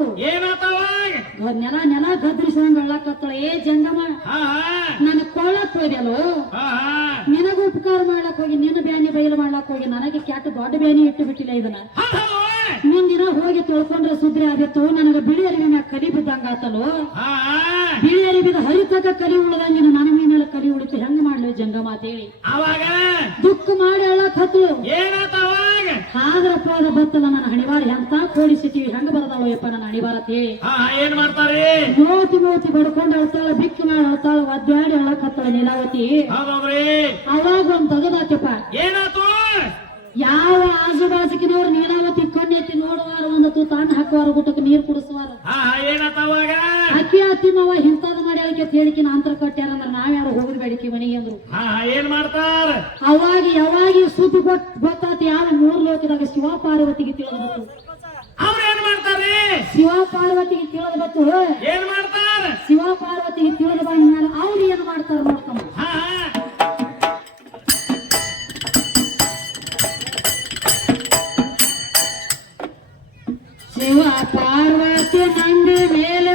ನೆಲ ನೆಲ ಗದ್ರಿಸಂಗ ಹೇಳಕತ್ತಾಳ, ಏ ಜಂಗಮ ನನ್ನ ಕೊಳ್ಳಕ್ ಹೋಗ್ಯಲು, ನಿನಗ ಉಪಕಾರ ಮಾಡ್ಲಕ್ ಹೋಗಿ ನಿನ್ನ ಬ್ಯಾನಿ ಬಯಲು ಮಾಡ್ಲಕ್ ಹೋಗಿ ನನಗೆ ಕೆಟ್ಟ ದೊಡ್ಡ ಬ್ಯಾನಿ ಇಟ್ಟು ಬಿಟ್ಟಿಲ್ಲ. ಇದನ್ನ ಮುಂದಿನ ಹೋಗಿ ತೊಳ್ಕೊಂಡ್ರೆ ಸುದ್ರಿ ಆಗಿತ್ತು. ನನಗ ಬಿಳಿ ಅರಿವಿ ಮ್ಯಾಗ ಕಲಿ ಬಿದ್ದಂಗ ಆತಲು. ಬಿಳಿ ಅರಿವಿದ ಹರಿತಕ ಕಲಿ ಉಳದಂಗಿನ ನನ್ನ ಮೀನಲ್ಲಿ ಕಲಿ ಉಳಿತು. ಹೆಂಗ ಮಾಡ್ಲಿ ಜಂಗಮ ಅಂತೇಳಿ ದುಃಖ ಮಾಡಿ ಹೇಳಕ್ ಹತ್ತು. ಆದ್ರಪ್ಪ ಅದ ಬತ್ತಲ್ಲ ನನ್ನ ಹಣಿವಾರ ಎಂತ ಕೋಡಿಸಿತೀವಿ ಹೆಂಗ ಬರದಾಳು ಯಪ್ಪ ನನ್ನ ಹಣಿವಾರ ಅಂತೇಳಿ ಏನ್ ಮಾಡ್ತಾರೆ? ಮೋತಿ ಮೋತಿ ಬಡ್ಕೊಂಡು ಅಳ್ತಾಳ, ಬಿಕ್ಕಿ ಮಾಡಿ ಅಳ್ತಾಳ, ಒದ್ದಾಡಿ ಹೇಳಕ್ ಹತ್ತಾಳ ನೀಲಾವತಿ. ಅವಾಗ ಒಂದ್ ತಗದಾತಪ್ಪ. ಏನಾತು? ಯಾವ ಆಜುಬಾಜುಕಿನವ್ರು ನೀಲಾವತಿ ಕಣ್ಣೆತ್ತಿ ನೋಡುವಾರ ಒಂದು ತಾಣ ಹಾಕುವಾರ ಊಟಕ್ಕೆ ನೀರು ಕುಡಿಸುವಾರ. ಅಕ್ಕಿ ಅತ್ತಿಮವ ಇಂಥದ್ ಮಾಡಿ ಅದಕ್ಕೆ ಹೇಳಿಕಿನ ಅಂತರ ಕಟ್ಟ್ಯಾರಂದ್ರ ನಾವ್ಯಾರು ಹೋಗುದ್ ಬೇಡಿಕೆ ಮನೆಗೆ ಅಂದ್ರು. ಏನ್ ಮಾಡ್ತಾರ? ಅವಾಗ ಯಾವಾಗ ಸುದ್ದಿ ಗೊತ್ತಾತ ಯಾವ ಮೂರ್ ಲೋಕದಾಗ ಶಿವ ಪಾರ್ವತಿಗೆ ತಿಳಿದ್ಬಿಟ್ಟು. ಅವ್ರ ಏನ್ ಮಾಡ್ತಾರೆ? ಶಿವ ಪಾರ್ವತಿಗೆ ತಿಳಿದ್ಬಿಟ್ಟು ಏನ್ ಮಾಡ್ತಾರ? ಶಿವ ಪಾರ್ವತಿಗೆ ತಿಳಿದ ಬಂದ ಮೇಲೆ ಅವ್ರು ಏನ್ ಮಾಡ್ತಾರ ನೋಡ್ತಮ್ಮ. ಶಿವ ಪಾರ್ವತಿ ನಂದಿ ಮೇಲೆ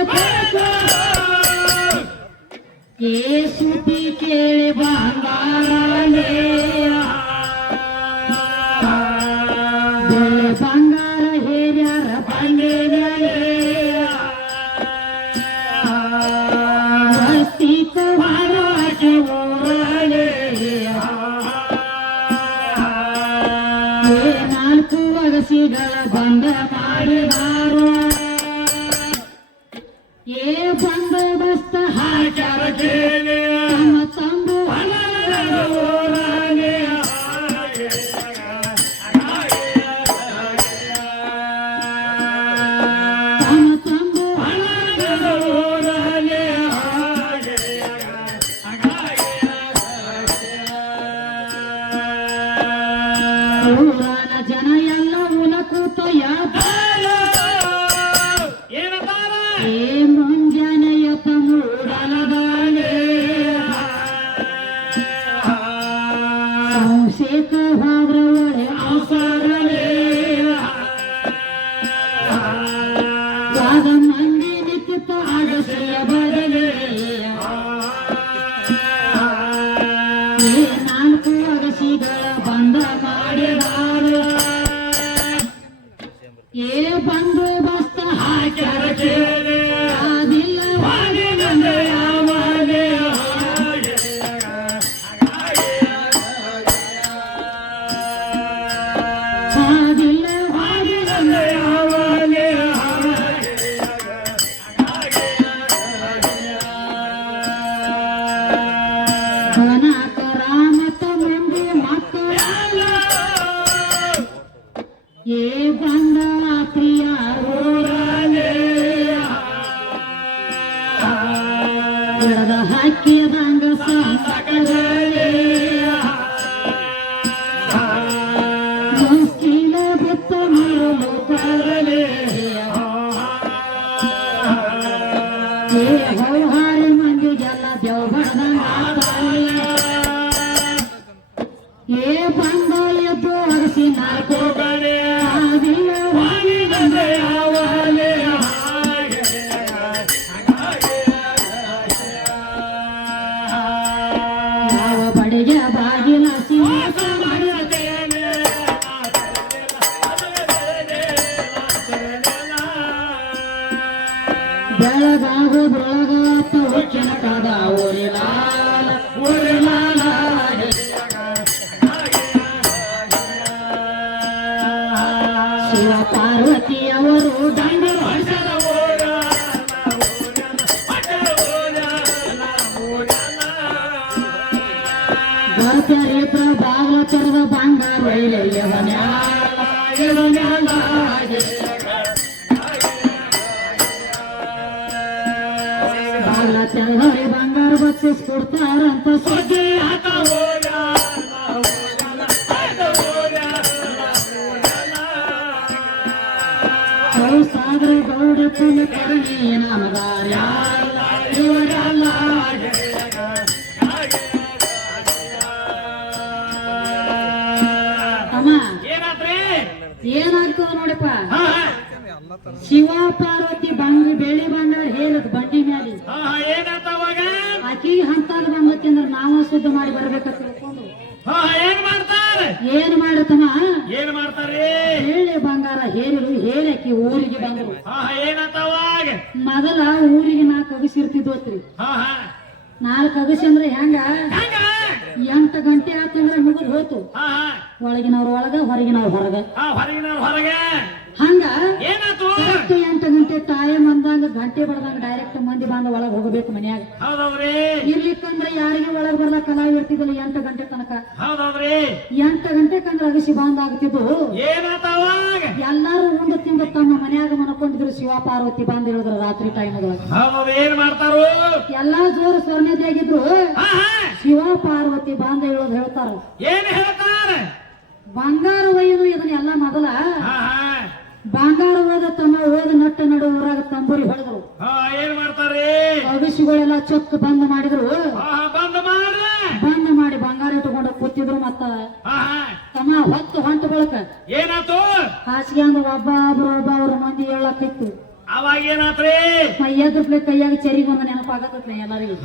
ಏ ಸುದ್ದಿ ಕೇಳಿ ಬಂಗಾರನೇ ಬಂಗಾರ ಹೇರ್ಯಾರ ಬಂಡೆ ಮೇಲೆ ವಸ್ತಿಕ ಪಾರ್ವತಿ ಊರಲೇ ನಾಲ್ಕು ಅಗಸಿಗಳ ಬಂದ ಮಾಡಿದಾರು. ಏ ಬಂದೋಬಸ್ತ ಹಾಕ್ಯಾರ ತಮ್ಮ ತಂಬು ಊರನ ಜನ ಎಲ್ಲ ಉಲಕೂತ ಏ ಮುಂಜಾನೆಯತ ಮೂಡಲದಾನೆ ಸಂಶೇಕ ಹೋದ್ರ ಒಳೆ ಅವಸರಲೇ ವಾದ ಮಂದಿ ನಿಂತ ಅಗಸಿಯ ಬದಲೇ ನಾಲ್ಕು ಅಗಸಿಗಳ ಬಂದ ಮಾಡಿದಾರು. ಏ ಬಂದೋಬಸ್ತ ಹಾಕ್ಯಾರ ಅದಿಲ್ಲ ಮುಸ್ಕಿಲ ಬಿತ್ತ ಮೂರು ಕಾಲೇ ಹೌಹಾರಿ ಮಂದಿಗೆಲ್ಲ ಬೆವ್ ಬಡ್ದಂಗ ಏ ಬಂದ ಎದ್ದು ಅರಸಿ ನಾಲ್ಕು ಯಾವ ಬಡಿಗೆ ಬಾಗಿಲ ಸಿಂಹಾಸ ಬೆಳಗಾಗು ಬೆಳಗಾತ ಹುಚ್ಚಿನ ಕದ ಊರಿಲಾಲ ಊರಿಲಾಲ ಶಿವ ಪಾರ್ವತಿಯವರು ದಂಡ ಚರಿತ್ರ ಬಾಗ್ಲ ಚರದ ಬಂಗಾರ ಬಾಗ್ಲ ಚರದವ್ರಿ ಬಂಗಾರ ಬಕ್ಷಿಸ್ ಕೊಡ್ತಾರಂತ ಸುದ್ದಿ ಸಾಗರ ಗೌಡ ಕುಲಕರ್ಣಿ ನಮಗಾರ ಇವರಲ್ಲ ಏನಾಗ್ತದ ನೋಡಪ್ಪ ಶಿವ ಪಾರ್ವತಿ ಬೆಳ್ಳಿ ಬಂಗಾರ ಹೇಳದ್ ಬಂಡಿ ಮ್ಯಾಲಿ ಆಕಿಗೆ ಹಂತಾಗ ಬಂದತಿ ಅಂದ್ರೆ ನಾವ ಶುದ್ಧ ಮಾಡಿ ಬರ್ಬೇಕಂತ ತಿಳ್ಕೊಂಡು ಏನ್ ಮಾಡತಮ್ಮ ಏನ್ ಮಾಡ್ತಾರೆ ಬೆಳ್ಳಿ ಬಂಗಾರ ಹೇರಿರು ಹೇಳಿ ಆಕಿ ಊರಿಗೆ ಬಂದ್ರು ಮೊದಲ ಊರಿಗೆ 4 ಅಗಸಿರ್ತಿದ್ವತ್ರಿ 4 ಅಗಸಿ ಅಂದ್ರೆ ಹೆಂಗ 8 ಗಂಟೆ ಆತಂದ್ರೆ ಮುಗಿದ್ ಹೋತು ಒಳಗಿನವ್ರ ಒಳಗ ಹೊರಗಿನವ್ರ ಹೊರಗ ಹಂಗ 8 ಗಂಟೆ ಟೈಮ್ ಅಂದಂಗ ಗಂಟೆ ಬಡ್ದಂಗ ಡೈರೆಕ್ಟ್ ಮಂದಿ ಬಂದ ಒಳಗ್ ಹೋಗಬೇಕು ಮನ್ಯಾಗ ಇರ್ಲಿಕ್ಕಂದ್ರೆ ಯಾರಿಗೆ ಒಳಗ್ ಬರ್ದ ಕಲಾವಿ ಇರ್ತಿದ್ದಿಲ್ಲ 8 ಗಂಟೆ ತನಕ 8 ಗಂಟೆ ಕಂದ್ರೆ ಅಗಸಿ ಬಂದ್ ಆಗ್ತಿದ್ದು ಎಲ್ಲಾರು ಉಂಡು ತಿಂದು ತಮ್ಮ ಮನ್ಯಾಗ ಮನ್ಕೊಂಡಿದ್ರು ಶಿವ ಪಾರ್ವತಿ ಬಂದ್ ಹೇಳಿದ್ರು ರಾತ್ರಿ ಟೈಮ್ ಏನ್ ಮಾಡ್ತಾರು ಎಲ್ಲಾ ಜೋರು ಸ್ವರ್ಣದಿಯಾಗಿದ್ರು ಶಿವ ಪಾರ್ವತಿ ಬಾಂಧ ಹೇಳೋದು ಹೇಳ್ತಾರ ಏನ್ ಹೇಳ್ತಾರ ಬಂಗಾರ ಒಯ್ದು ಇದನ್ನೆಲ್ಲ ಮೊದಲ ಬಂಗಾರ ಓದ ತಮ್ಮ ಓದ ನಟ್ಟ ನಡು ಊರಾಗ ತಂಬೂರಿ ಹೊಡೆದ್ರು ಏನ್ ಮಾಡ್ತಾರೆ ಅಗಸಿಗಳೆಲ್ಲ ಚೊಕ್ಕ ಬಂದ್ ಮಾಡಿದ್ರು ಬಂದ್ ಮಾಡಿ ಬಂಗಾರ ಇಟ್ಕೊಂಡು ಕೂತಿದ್ರು ಮತ್ತ ತಮ್ಮ ಹೊತ್ತು ಬಳಕ ಏನಾತು ಹಾಸಿಗೆ ಅಂದ್ರ ಒಬ್ಬೊಬ್ರು ಮಂದಿ ಹೇಳಕ್ಕಿತ್ತು ಅವಾಗ ಏನಾತ್ರಿ ಎದ್ರಪ್ಲೆ ಕೈಯಾಗ ಚರಿಗೊಂದು ನೆನಪಾಗತ್ರಿ ಎಲ್ಲರಿಗೂ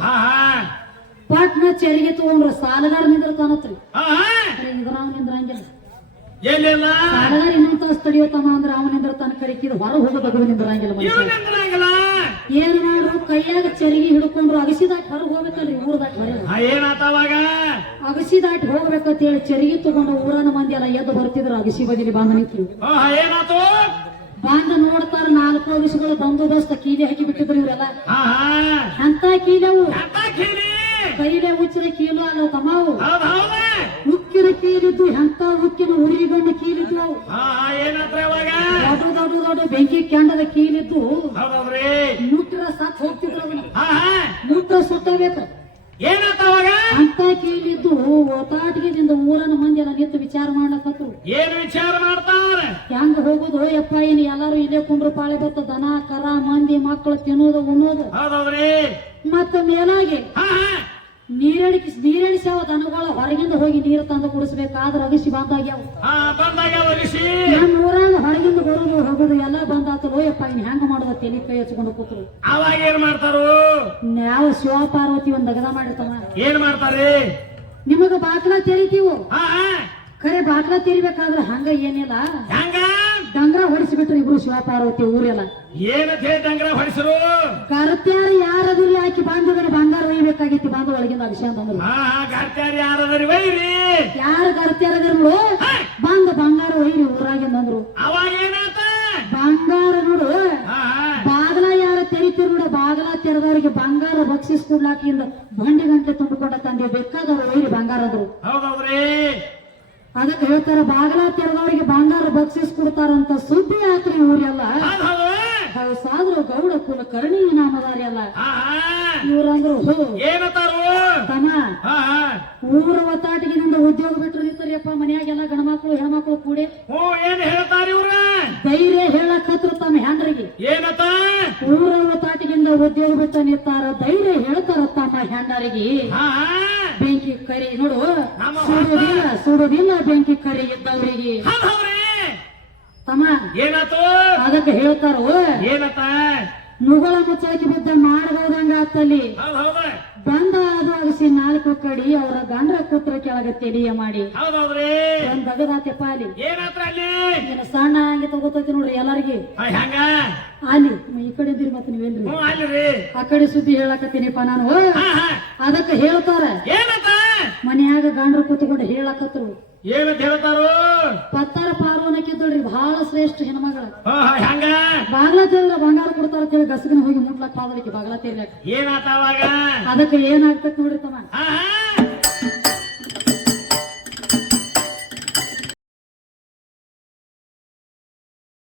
ಪಟ್ನ ಚರಿಗೆ ತಗೊಂಡ್ರ ಸಾಲಗಾರ ನಿಂದಿರ್ತಾನತ್ರಿ ಇದ್ರಾವ್ ನಿಂದ್ರಂಗಿಲ್ಲ ಸಾಲಗಾರ ಇನ್ನೊಂದ್ ತಾಸ್ ತಡಿಯೋತಮ್ಮ ಅಂದ್ರ ಅವ ನಿಂದಿರ್ತಾನ ಕರಿಕಿದ್ ಹೊರ ಹೋಗೋದು ನಿಂದ್ರಂಗಿಲ್ಲ ಏನ್ ಮಾಡ್ರು ಕೈಯಾಗ ಚರಿಗೆ ಹಿಡ್ಕೊಂಡ್ರು ಅಗಸಿ ದಾಟಿ ಹೊರಗೆ ಹೋಗ್ಬೇಕಲ್ರಿ ಊರ್ ದಾಟಿ ಹೊರ ಅಗಸಿ ದಾಟಿ ಹೋಗ್ಬೇಕಂತ ಹೇಳಿ ಚರಿಗೆ ತಗೊಂಡು ಊರನ ಮಂದಿ ಎಲ್ಲ ಎದ್ದು ಬರ್ತಿದ್ರು ಅಗಸಿ ಬದಿಲಿ ಬಂದ ನಿಂತು ಬಂದ ನೋಡ್ತಾರ 4 ಅಗಸಿಗಳು ಬಂದೋಬಸ್ತ ಕೀಲಿ ಹಾಕಿ ಬಿಟ್ಟಿದ್ರು ಇವರೆಲ್ಲ ಅಂತ ಕೀಲವು ಕೈಲೇ ಮುಚ್ಚಿದ ಕೀಲು ಅಲ್ಲ ತಮ್ಮವು ಉಕ್ಕಿನ ಕೀಲಿದ್ದು ಎಂತ ಉಕ್ಕಿನ ಉರಿಗಣ್ಣ ಕೀಲಿದ್ದು ದೊಡ್ಡ ಬೆಂಕಿ ಕೆಂಡದ ಕೀಲಿದ್ದು ಮುಟ್ರ ಸತ್ ಹೋಗ್ತಿದ್ರು ಮುಟ್ರ ಸುತ್ತಬೇಕು ಅಂತ ಕೀಲಿದ್ದು ಓತಾಟಿಗೆದಿಂದ ಊರನ ಮಂದಿ ಎಲ್ಲ ನಿಂತು ವಿಚಾರ ಮಾಡ್ಲಕತ್ತು ಏನ್ ವಿಚಾರ ಮಾಡ್ತಾರ ಹೆಂಗ ಹೋಗುದು ಯಪ್ಪ ಏನ್ ಎಲ್ಲಾರು ಇಲ್ಲೇ ಕುಂಡ್ರು ಪಾಳೆ ಬತ್ತ ದನ ಕರ ಮಂದಿ ಮಕ್ಕಳು ತಿನ್ನೋದು ಉಣ್ಣೋದು ಮತ್ತ ಮೇಲಾಗಿ ನೀರಡಿಸ್ಯಾವ ದನಗಳ ಹೊರಗಿಂದ ಹೋಗಿ ನೀರು ತಂದು ಕುಡಿಸ್ಬೇಕಾದ್ರ ಅಗಸಿ ಬಂದಾಗ್ಯಾವ ನಮ್ಮ ಊರಾಗ ಹೊರಗಿಂದ ಬರೋದು ಹೋಗೋದು ಎಲ್ಲ ಬಂದಾತಲೋ ಯಪ್ಪ ಇನ್ ಹೆಂಗ ಮಾಡೋದ ತೆಲಿ ಕೈ ಹಚ್ಕೊಂಡು ಕೂತ್ರು ಅವಾಗ ಏನ್ ಮಾಡ್ತಾರು ನಾವು ಶಿವ ಪಾರ್ವತಿ ಒಂದ್ ದಗದ ಮಾಡಿರ್ತವ ಏನ್ ಮಾಡ್ತಾರೆ ನಿಮಗ ಬಾಕ್ಲ ತೆರಿತೀವು ಖರೆ ಬಾಕ್ಲ ತೆರಿಬೇಕಾದ್ರ ಹಂಗ ಏನಿಲ್ಲ ಡಂಗ್ರ ಹೊಡಿಸಿಬಿಟ್ರು ಇಬ್ರು ಶಿವ ಪಾರ್ವತಿ ಊರೆಲ್ಲ ಏನಂತ ಹೇಳಿ ಡಂಗ್ರ ಹೊಡಿಸರು ಕರ್ತ್ಯಾರ ಯಾರದ್ರಿ ಆಕಿ ಬಂದಿದ್ರೆ ಬಂಗಾರ ಒಯ್ಬೇಕಾಗಿತ್ತು ಬಂದ ಒಳಗಿಂದ ಅಭಿಷೇಕ ಅಂದ್ರು ಯಾರದ್ರಿ ವೈರಿ ಯಾರು ಕರ್ತ್ಯಾರದಿರ್ಲು ಬಂದ ಬಂಗಾರ ಒಯ್ರಿ ಊರಾಗಿಂದ ಅಂದ್ರು ಅವಾಗ ಏನಾತ ಬಂಗಾರ ನೋಡು ಬಾಗಲ ಯಾರ ತೆರಿತಿರ್ ನೋಡು ಬಾಗಲ ತೆರೆದವ್ರಿಗೆ ಬಂಗಾರ ಬಕ್ಷಿಸ್ ಕೊಡ್ಲಾಕಿಂದ ಬಂಡಿ ಗಂಟೆ ತುಂಬಿಕೊಂಡ ತಂದೆ ಬೇಕಾದವ್ರು ಒಯ್ರಿ ಬಂಗಾರ ಅಂದ್ರು ಹೌದವ್ರಿ ಅದಕ್ಕೆ ಹೇಳ್ತಾರ ಬಾಗಲ ತೆರೆದವ್ರಿಗೆ ಬಂಗಾರ ಬಕ್ಷಿಸ್ ಕೊಡ್ತಾರಂತ ಸುದ್ದಿ ಆತ್ರಿ ಊರೆಲ್ಲ ಸಾದ್ರು ಗೌಡ ಕುಲ ಕರ್ಣಿ ನಾಮದಾರಿ ಅಲ್ಲ ಇವ್ರಂದ್ರು ಏನಂತಾರು ತಮ್ಮ ಹಾ ಹಾ ಊರ ಒತ್ತಾಟಿಗಿನಿಂದ ಉದ್ಯೋಗ ಬಿಟ್ಟರು ನಿಂತಾರಿಯಪ್ಪ ಮನ್ಯಾಗೆಲ್ಲ ಗಣಮಕ್ಳು ಹೆಣ್ಮಕ್ಳು ಕೂಡಿ ಹ್ಞೂ ಏನ್ ಹೇಳ್ತಾರ ಇವ್ರ ಧೈರ್ಯ ಹೇಳಕತ್ರ ತಮ್ಮ ಹೆಂಡ್ರಿಗೆ ಏನತ ಊರ ಒತ್ತಾಟಿಗಿಂದ ಉದ್ಯೋಗ ಬಿಟ್ಟ ನಿಂತಾರ ಧೈರ್ಯ ಹೇಳ್ತಾರ ತಮ್ಮ ಹೆಂಡರಿಗೆ ಹಾ ಹಾ ಬೆಂಕಿ ಕರಿ ನೋಡು ನಮ್ಮ ಸುಡುದಿಲ್ಲ ಬೆಂಕಿ ಕರಿ ಇದ್ದವರಿಗೆ ಹೌದ್ರಿ ತಮ್ಮ ಏನಾತು ಅದಕ್ಕೆ ಹೇಳ್ತಾರೋ ಏನತ ಮುಗಳ ಮುಚ್ಚಳಿಕೆ ಬಿದ್ದ ಮಾಡಬಹುದಂಗ ಆತಲ್ಲಿ ಹೌದ್ ಹೌದ ಬಂದ ಅದು ಅಗಸಿ 4 ಕಡಿ ಅವರ ಗಂಡ್ರ ಕೂತ್ರ ಕೆಳಗ ತೆಲಿಯ ಮಾಡಿ ಹೌದೌದ್ರಿ ಒಂದ್ ಬಗದಾತೆಪ್ಪ ಅಲ್ಲಿ ಏನಾತ್ರ ಅಲ್ಲಿ ಏನ ಸಣ್ಣ ಹಂಗೆ ತಗೋತೈತಿ ನೋಡ್ರಿ ಎಲ್ಲಾರ್ಗಿ ಹೆಂಗ ಅಲ್ಲಿ ಈ ಕಡೆ ಇದ್ದೀರಿ ಮತ್ತೆ ನೀವೇನ್ರಿ ಹ್ಞೂ ಅಲ್ರಿ ಆ ಕಡೆ ಸುದ್ದಿ ಹೇಳಕತ್ತೀನಿಪ್ಪ ನಾನು ಹಾ ಹಾ ಅದಕ್ಕೆ ಹೇಳ್ತಾರ ಏನತ ಮನ್ಯಾಗ ಗಂಡ್ರ ಕೂತ್ಕೊಂಡು ಹೇಳಕತ್ರು ಏನಂತ ಹೇಳ್ತಾರು ಪತ್ತಾರ ಪಾರ್ವನಕ್ಕಿದ್ದಳ್ರಿ ಬಹಳ ಶ್ರೇಷ್ಠ ಹೆಣ್ಮಗಳ ಹಾ ಹಾ ಹೆಂಗ ಬಾಗ್ಲ ತೆರೆದ್ರೆ ಬಂಗಾರ ಕೊಡ್ತಾರ ಅಂತೇಳಿ ಗಸಗನ ಹೋಗಿ ಮುಟ್ಲಕ್ ಪಾದಲಿಕ್ಕೆ ಬಾಗ್ಲ ತೆರ್ಲಕ್ ಏನಾತ ಅವಾಗ ಅದಕ್ಕೆ ಏನಾಗ್ತೈತಿ ನೋಡ್ರಿ ತಮ್ಮ ಹಾ ಹಾ